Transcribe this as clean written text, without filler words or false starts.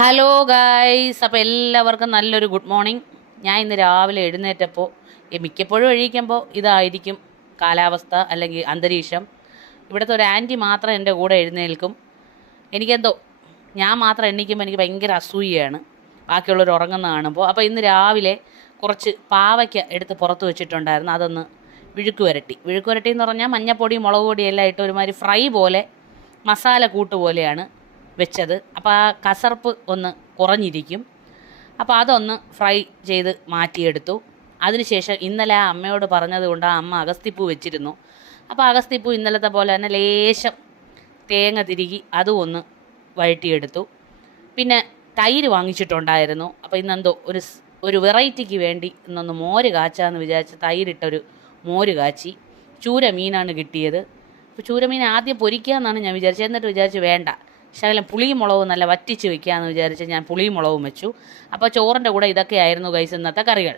Hello guys, അപ്പോൾ എല്ലാവർക്കും നല്ലൊരു ഗുഡ് മോർണിംഗ്. ഞാൻ ഇന്ന് രാവിലെ എഴുന്നേറ്റപ്പോൾ മിക്കപ്പോഴും എഴുന്നേൽക്കുമ്പോൾ ഇതായിരിക്കും കാലാവസ്ഥ അല്ലെങ്കിൽ അന്തരീക്ഷം. ഇവിടുത്തെ ഒരു ആൻറ്റി മാത്രം എൻ്റെ കൂടെ എഴുന്നേൽക്കും. എനിക്കെന്തോ ഞാൻ മാത്രം എണീക്കുമ്പോൾ എനിക്ക് ഭയങ്കര അസൂയയാണ് ബാക്കിയുള്ളവർ ഉറങ്ങുന്ന കാണുമ്പോൾ. അപ്പോൾ ഇന്ന് രാവിലെ കുറച്ച് പാവയ്ക്ക എടുത്ത് പുറത്ത് വെച്ചിട്ടുണ്ടായിരുന്നു. അതൊന്ന് വിഴുക്ക് വരട്ടി എന്ന് പറഞ്ഞാൽ മഞ്ഞപ്പൊടി മുളക് പൊടി എല്ലാം ഇട്ട് ഒരുമാതിരി ഫ്രൈ പോലെ മസാല കൂട്ട് പോലെയാണ് വെച്ചത്. അപ്പോൾ ആ കസർപ്പ് ഒന്ന് കുറഞ്ഞിരിക്കും. അപ്പോൾ അതൊന്ന് ഫ്രൈ ചെയ്ത് മാറ്റിയെടുത്തു. അതിനുശേഷം ഇന്നലെ ആ അമ്മയോട് പറഞ്ഞത് കൊണ്ട് ആ അമ്മ അഗസ്തിപ്പൂ വെച്ചിരുന്നു. അപ്പോൾ അഗസ്തിപ്പൂ ഇന്നലത്തെ പോലെ തന്നെ ലേശം തേങ്ങ തിരുകി അതും ഒന്ന് വഴറ്റിയെടുത്തു. പിന്നെ തൈര് വാങ്ങിച്ചിട്ടുണ്ടായിരുന്നു. അപ്പോൾ ഇന്നെന്തോ ഒരു വെറൈറ്റിക്ക് വേണ്ടി ഇന്നൊന്ന് മോര് കാച്ചാന്ന് വിചാരിച്ച് തൈരിട്ടൊരു മോര് കാച്ചി. ചൂര മീനാണ് കിട്ടിയത്. അപ്പോൾ ചൂരമീൻ ആദ്യം പൊരിക്കാമെന്നാണ് ഞാൻ വിചാരിച്ചത്. എന്നിട്ട് വിചാരിച്ച് വേണ്ട, ശകലം പുളിയും മുളകും നല്ല വറ്റിച്ച് വെക്കാമെന്ന് വിചാരിച്ച് ഞാൻ പുളിയും മുളകും വെച്ചു. അപ്പോൾ ചോറിൻ്റെ കൂടെ ഇതൊക്കെയായിരുന്നു ഗൈസ് ഇന്നത്തെ കറികൾ.